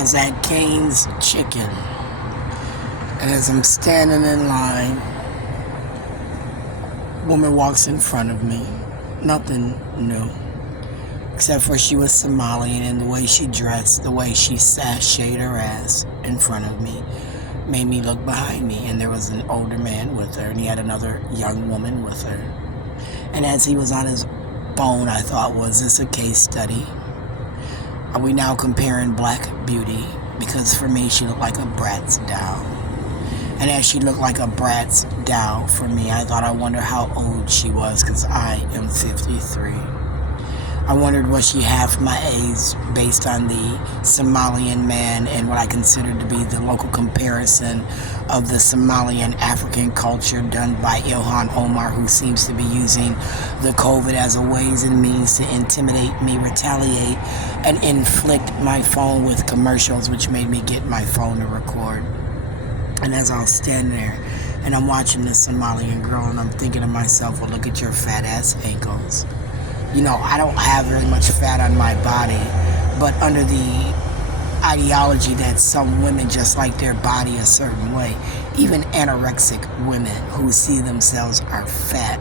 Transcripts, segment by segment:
I was at Cane's Chicken, and as I'm standing in line, woman walks in front of me. Nothing new, except for she was Somalian, and the way she dressed, the way she sashayed her ass in front of me, made me look behind me, and there was an older man with her, and he had another young woman with her. And as he was on his phone, I thought, was this a case study? Are we now comparing Black Beauty? Because for me, she looked like a Bratz doll. And as she looked like a Bratz doll for me, I thought, I wonder how old she was, because I am 53. I wondered, was she half my age based on the Somalian man and what I considered to be the local comparison of the Somalian African culture done by Ilhan Omar, who seems to be using the COVID as a ways and means to intimidate me, retaliate, and inflict my phone with commercials, which made me get my phone to record. And as I was standing there and I'm watching this Somalian girl, and I'm thinking to myself, well, look at your fat ass ankles. You know, I don't have very much fat on my body, but under the ideology that some women just like their body a certain way, even anorexic women who see themselves are fat,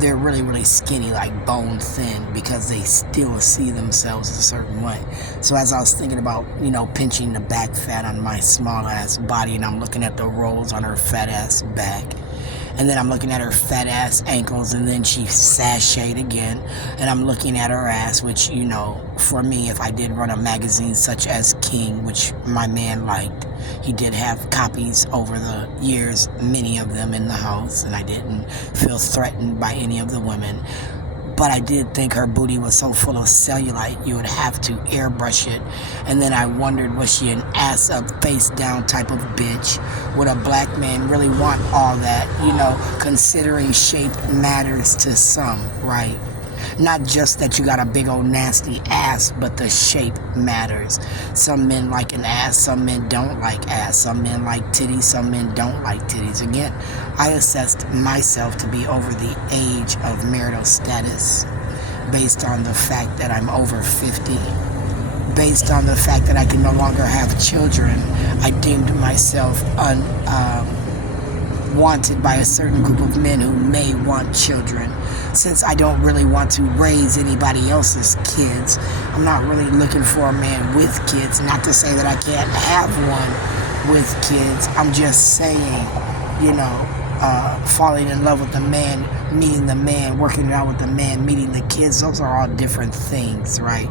they're really, really skinny, like bone thin, because they still see themselves a certain way. So as I was thinking about, you know, pinching the back fat on my small ass body, and I'm looking at the rolls on her fat ass back, and then I'm looking at her fat ass ankles, and then she sashayed again, and I'm looking at her ass, which, you know, for me, if I did run a magazine such as King, which my man liked, he did have copies over the years, many of them in the house, and I didn't feel threatened by any of the women. But I did think her booty was so full of cellulite, you would have to airbrush it. And then I wondered, was she an ass up, face down type of bitch? Would a black man really want all that? You know, considering shape matters to some, right? Not just that you got a big old nasty ass, but the shape matters. Some men like an ass, some men don't like ass. Some men like titties, some men don't like titties. Again, I assessed myself to be over the age of marital status based on the fact that I'm over 50. Based on the fact that I can no longer have children, I deemed myself wanted by a certain group of men who may want children. Since I don't really want to raise anybody else's kids, I'm not really looking for a man with kids. Not to say that I can't have one with kids. I'm just saying, you know, falling in love with the man, meeting the man, working it out with the man, meeting the kids, those are all different things, right?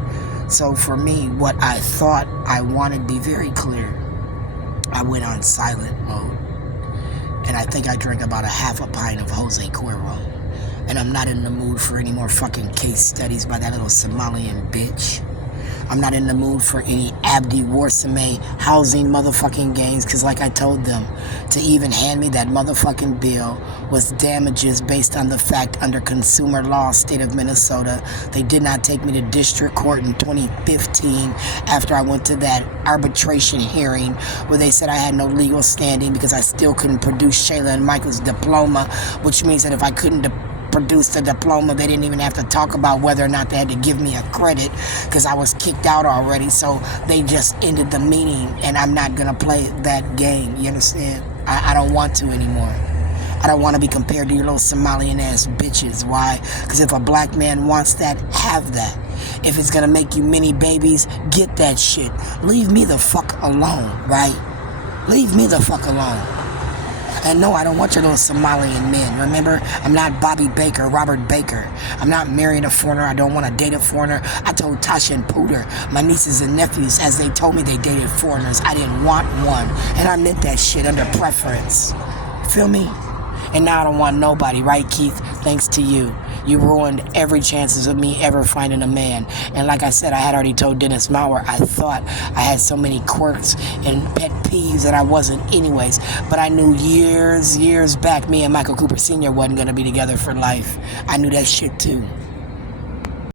So for me, what I thought I wanted to be very clear, I went on silent mode. And I think I drank about a half a pint of Jose Cuervo. And I'm not in the mood for any more fucking case studies by that little Somalian bitch. I'm not in the mood for any Abdi Warsame housing motherfucking games, because like I told them, to even hand me that motherfucking bill was damages based on the fact under consumer law, state of Minnesota, they did not take me to district court in 2015 after I went to that arbitration hearing where they said I had no legal standing because I still couldn't produce Shayla and Michael's diploma, which means that if I couldn't produce the diploma, they didn't even have to talk about whether or not they had to give me a credit because I was kicked out already. So they just ended the meeting, and I'm not gonna play that game. You understand? I don't want to anymore. I don't want to be compared to your little Somalian ass bitches. Why? Because if a black man wants that, have that. If it's gonna make you many babies, get that shit. Leave me the fuck alone, right? Leave me the fuck alone. And no, I don't want your little Somalian men. Remember, I'm not Bobby Baker, Robert Baker. I'm not marrying a foreigner. I don't want to date a foreigner. I told Tasha and Pooter, my nieces and nephews, as they told me they dated foreigners, I didn't want one. And I meant that shit under preference. Feel me? And now I don't want nobody, right, Keith? Thanks to you. You ruined every chances of me ever finding a man. And like I said, I had already told Dennis Mauer, I thought I had so many quirks and pet peeves that I wasn't anyways. But I knew years back, me and Michael Cooper Sr. wasn't going to be together for life. I knew that shit too.